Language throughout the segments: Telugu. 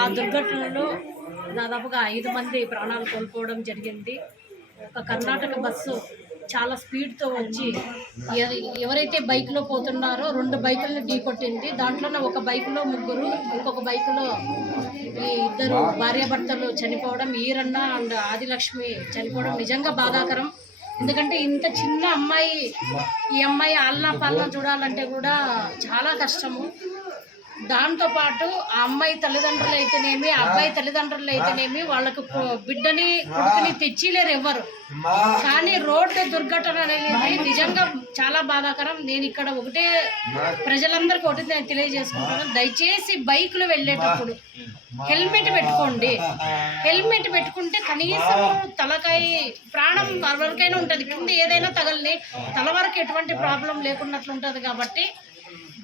ఆ దుర్ఘటనలో దాదాపుగా ఐదు మంది ప్రాణాలు కోల్పోవడం జరిగింది. ఒక కర్ణాటక బస్సు చాలా స్పీడ్తో వచ్చి ఎవరైతే బైక్లో పోతున్నారో రెండు బైకులను ఢీకొట్టింది దాంట్లోనే ఒక బైకులో ముగ్గురు ఇంకొక బైకులో ఈ ఇద్దరు భార్యాభర్తలు చనిపోవడం ఈరన్న అండ్ ఆదిలక్ష్మి చనిపోవడం నిజంగా బాధాకరం. ఎందుకంటే ఇంత చిన్న అమ్మాయి ఈ అమ్మాయి అల్లా పాలన చూడాలంటే కూడా చాలా కష్టము. దాంతో పాటు ఆ అమ్మాయి తల్లిదండ్రులు అయితేనేమి ఆ అబ్బాయి తల్లిదండ్రులు అయితేనేమి వాళ్ళకు బిడ్డని కొడుకుని తెచ్చిలేరు ఎవ్వరు. కానీ రోడ్డు దుర్ఘటన అనేది నిజంగా చాలా బాధాకరం. నేను ఇక్కడ ఒకటే ప్రజలందరికీ ఒకటి నేను తెలియజేసుకుంటాను దయచేసి బైకులు వెళ్ళేటప్పుడు హెల్మెట్ పెట్టుకోండి. హెల్మెట్ పెట్టుకుంటే కనీసం తలకాయ ప్రాణం వరకైనా ఉంటుంది. కింద ఏదైనా తగలని తల వరకు ఎటువంటి ప్రాబ్లం లేకున్నట్లు ఉంటుంది కాబట్టి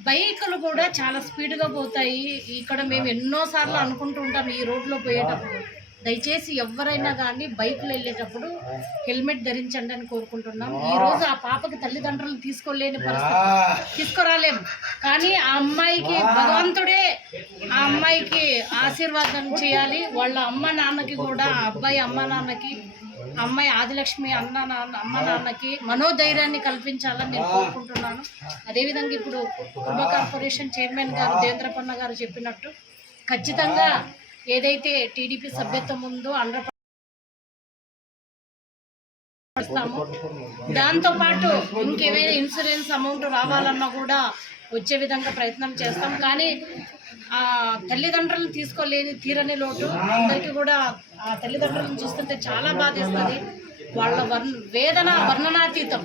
బైకులు కూడా చాలా స్పీడ్గా పోతాయి. ఇక్కడ మేము ఎన్నోసార్లు అనుకుంటూ ఉంటాం ఈ రోడ్లో పోయేటప్పుడు. దయచేసి ఎవరైనా కానీ బైకులు వెళ్ళేటప్పుడు హెల్మెట్ ధరించండి అని కోరుకుంటున్నాం. ఈ రోజు ఆ పాపకి తల్లిదండ్రులు తీసుకోలేని పరిస్థితి. తీసుకురాలేము కానీ ఆ అమ్మాయికి భగవంతుడే ఆ అమ్మాయికి ఆశీర్వాదం చేయాలి. వాళ్ళ అమ్మ నాన్నకి కూడా ఆ అబ్బాయి అమ్మ నాన్నకి అమ్మాయి ఆదిలక్ష్మి అన్న నాన్న అమ్మ నాన్నకి మనోధైర్యాన్ని కల్పించాలని నేను కోరుకుంటున్నాను. అదేవిధంగా ఇప్పుడు కుటుంబ కార్పొరేషన్ చైర్మన్ గారు దేవేంద్రపన్న గారు చెప్పినట్టు ఖచ్చితంగా ఏదైతే టీడీపీ సభ్యత్వం ఉందో ఆంధ్ర దాంతో పాటు ఇంకేమైనా ఇన్సూరెన్స్ అమౌంట్ రావాలన్నా కూడా వచ్చే విధంగా ప్రయత్నం చేస్తాం. కానీ తల్లిదండ్రులను తీసుకోలేని తీరని లోటు అందరికీ కూడా ఆ తల్లిదండ్రులను చూస్తుంటే చాలా బాధేస్తుంది. వాళ్ళ వర్ణ వేదన వర్ణనాతీతం.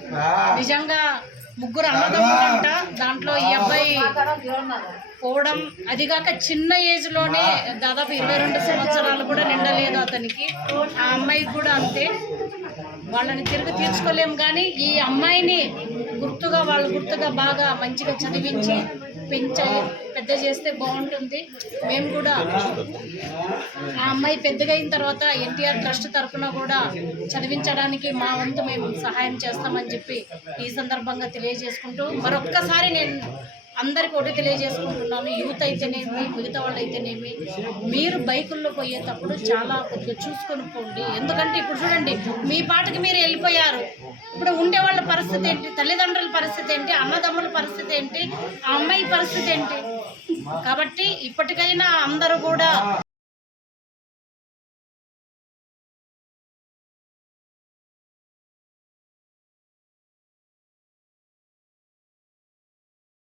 నిజంగా ముగ్గురు అన్నదమ్ములంట దాంట్లో ఈ అబ్బాయి పోవడం అదిగాక చిన్న ఏజ్లోనే దాదాపు ఇరవై రెండు సంవత్సరాలు కూడా నిండలేదు అతనికి. ఆ అమ్మాయికి కూడా అంతే. వాళ్ళని తిరిగి తీర్చుకోలేము కానీ ఈ అమ్మాయిని గుర్తుగా వాళ్ళ గుర్తుగా బాగా మంచిగా చదివించి పెంచ పెద్ద చేస్తే బాగుంటుంది. మేము కూడా ఆ అమ్మాయి పెద్దగా అయిన తర్వాత ఎన్టీఆర్ ట్రస్ట్ తరఫున కూడా చదివించడానికి మా వంతు మేము సహాయం చేస్తామని చెప్పి ఈ సందర్భంగా తెలియజేసుకుంటూ మరొక్కసారి నేను అందరికి ఒకటి తెలియజేసుకుంటున్నాను యూత్ అయితేనేమి మిగతా వాళ్ళు అయితేనేమి మీరు బైకుల్లో పోయేటప్పుడు చాలా కొద్దిగా చూసుకొని పోండి. ఎందుకంటే ఇప్పుడు చూడండి మీ పాటకి మీరు వెళ్ళిపోయారు. ఇప్పుడు ఉండే వాళ్ళ పరిస్థితి ఏంటి? తల్లిదండ్రుల పరిస్థితి ఏంటి? అన్నదమ్ముల పరిస్థితి ఏంటి? ఆ అమ్మాయి పరిస్థితి ఏంటి? కాబట్టి ఇప్పటికైనా అందరూ కూడా